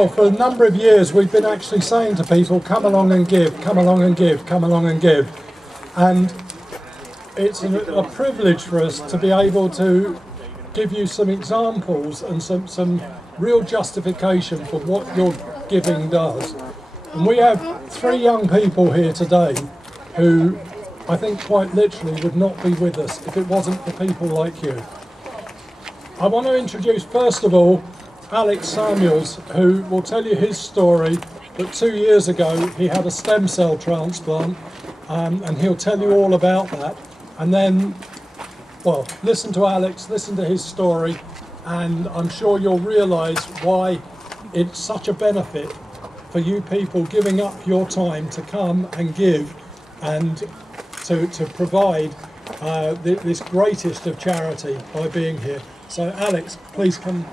Well, for a number of years, we've been actually saying to people, come along and give, come along and give, come along and give. And it's a privilege for us to be able to give you some examples and some real justification for what your giving does. And we have three young people here today who I think quite literally would not be with us if it wasn't for people like you. I want to introduce, first of all, Alex Samuels, who will tell you his story, that 2 years ago he had a stem cell transplant, and he'll tell you all about that. And then, well, listen to Alex, listen to his story, and I'm sure you'll realise why it's such a benefit for you people giving up your time to come and give and to provide this greatest of charity by being here. So Alex, please come.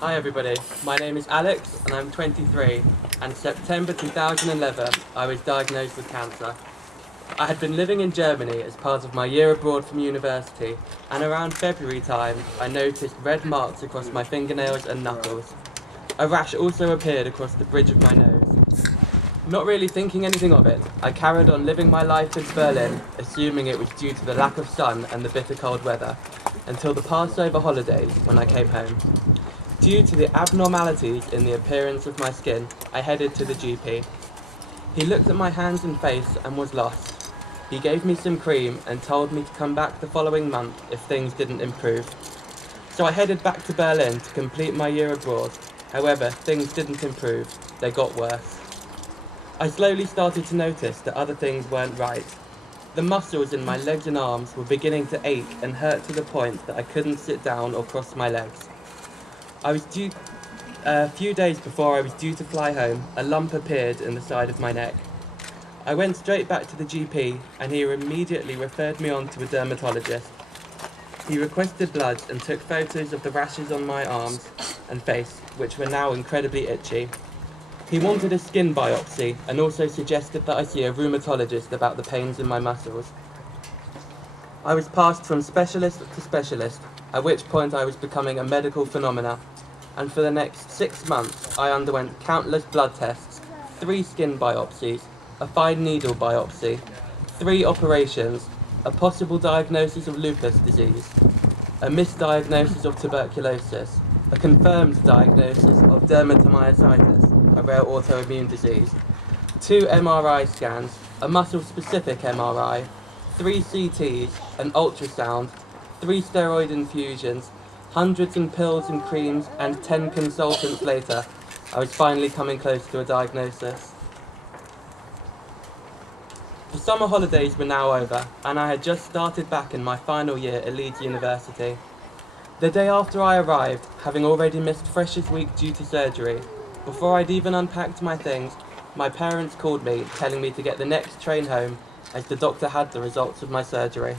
Hi everybody, my name is Alex and I'm 23, and in September 2011 I was diagnosed with cancer. I had been living in Germany as part of my year abroad from university, and around February time I noticed red marks across my fingernails and knuckles. A rash also appeared across the bridge of my nose. Not really thinking anything of it, I carried on living my life in Berlin, assuming it was due to the lack of sun and the bitter cold weather, until the Passover holidays when I came home. Due to the abnormalities in the appearance of my skin, I headed to the GP. He looked at my hands and face and was lost. He gave me some cream and told me to come back the following month if things didn't improve. So I headed back to Berlin to complete my year abroad. However, things didn't improve, they got worse. I slowly started to notice that other things weren't right. The muscles in my legs and arms were beginning to ache and hurt to the point that I couldn't sit down or cross my legs. A few days before I was due to fly home, a lump appeared in the side of my neck. I went straight back to the GP and he immediately referred me on to a dermatologist. He requested blood and took photos of the rashes on my arms and face, which were now incredibly itchy. He wanted a skin biopsy and also suggested that I see a rheumatologist about the pains in my muscles. I was passed from specialist to specialist, at which point I was becoming a medical phenomena. And for the next 6 months, I underwent countless blood tests, 3 skin biopsies, a fine needle biopsy, 3 operations, a possible diagnosis of lupus disease, a misdiagnosis of tuberculosis, a confirmed diagnosis of dermatomyositis, a rare autoimmune disease, 2 MRI scans, a muscle-specific MRI, 3 CTs, an ultrasound, 3 steroid infusions, hundreds in pills and creams, and 10 consultants later, I was finally coming close to a diagnosis. The summer holidays were now over, and I had just started back in my final year at Leeds University. The day after I arrived, having already missed Freshers' Week due to surgery, before I'd even unpacked my things, my parents called me, telling me to get the next train home, as the doctor had the results of my surgery.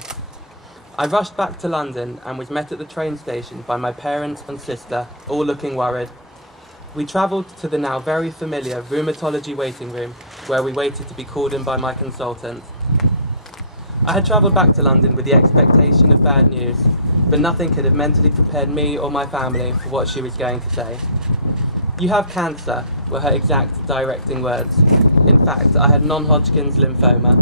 I rushed back to London and was met at the train station by my parents and sister, all looking worried. We travelled to the now very familiar rheumatology waiting room, where we waited to be called in by my consultant. I had travelled back to London with the expectation of bad news, but nothing could have mentally prepared me or my family for what she was going to say. "You have cancer," were her exact directing words. In fact, I had non-Hodgkin's lymphoma.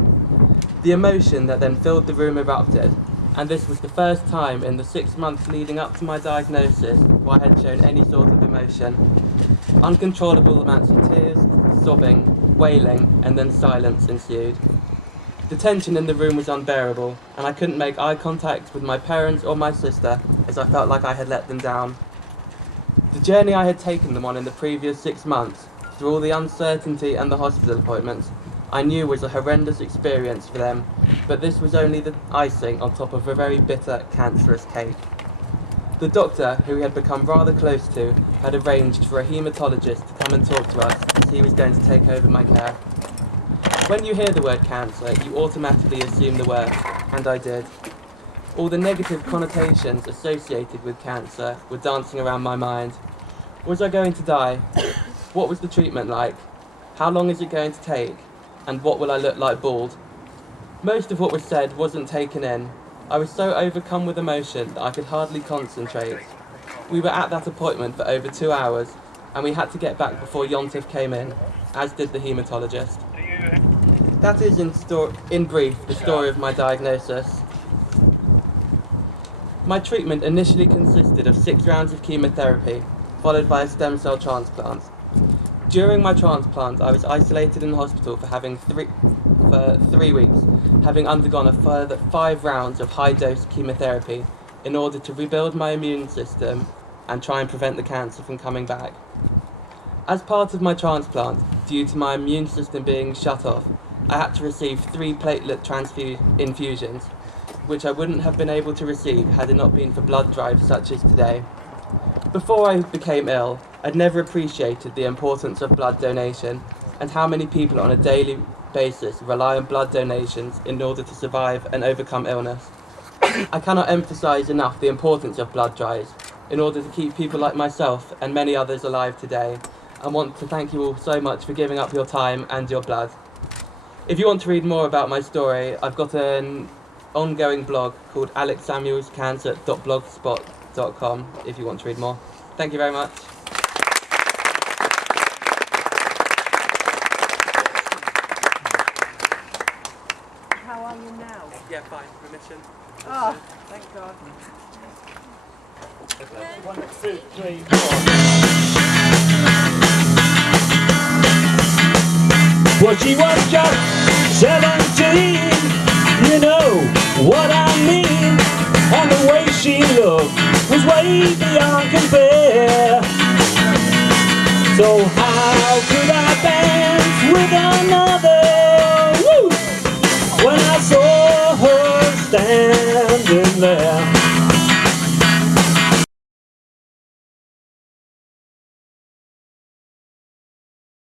The emotion that then filled the room erupted, and this was the first time in the 6 months leading up to my diagnosis where I had shown any sort of emotion. Uncontrollable amounts of tears, sobbing, wailing, and then silence ensued. The tension in the room was unbearable, and I couldn't make eye contact with my parents or my sister, as I felt like I had let them down. The journey I had taken them on in the previous 6 months, through all the uncertainty and the hospital appointments, I knew was a horrendous experience for them, but this was only the icing on top of a very bitter, cancerous cake. The doctor, who we had become rather close to, had arranged for a haematologist to come and talk to us, as he was going to take over my care. When you hear the word cancer, you automatically assume the worst, and I did. All the negative connotations associated with cancer were dancing around my mind. Was I going to die? What was the treatment like? How long is it going to take? And what will I look like bald? Most of what was said wasn't taken in. I was so overcome with emotion that I could hardly concentrate. We were at that appointment for over 2 hours, and we had to get back before Yontif came in, as did the haematologist. That is, in brief, the story of my diagnosis. My treatment initially consisted of 6 rounds of chemotherapy, followed by a stem cell transplant. During my transplant, I was isolated in hospital for 3 weeks, having undergone a further 5 rounds of high-dose chemotherapy in order to rebuild my immune system and try and prevent the cancer from coming back. As part of my transplant, due to my immune system being shut off, I had to receive 3 platelet infusions, which I wouldn't have been able to receive had it not been for blood drives such as today. Before I became ill, I'd never appreciated the importance of blood donation and how many people on a daily basis rely on blood donations in order to survive and overcome illness. I cannot emphasize enough the importance of blood drives in order to keep people like myself and many others alive today, and want to thank you all so much for giving up your time and your blood. If you want to read more about my story, I've got an ongoing blog called alexsamuelscancer.blogspot.com if you want to read more. Thank you very much. How are you now? Yeah, fine. Remission. Oh, thank God. 1, 2, 3, 4. Well, she was just 17, you know what I mean. And the way she looked was way beyond compare. So how could I dance with another? Woo! When I saw her standing there.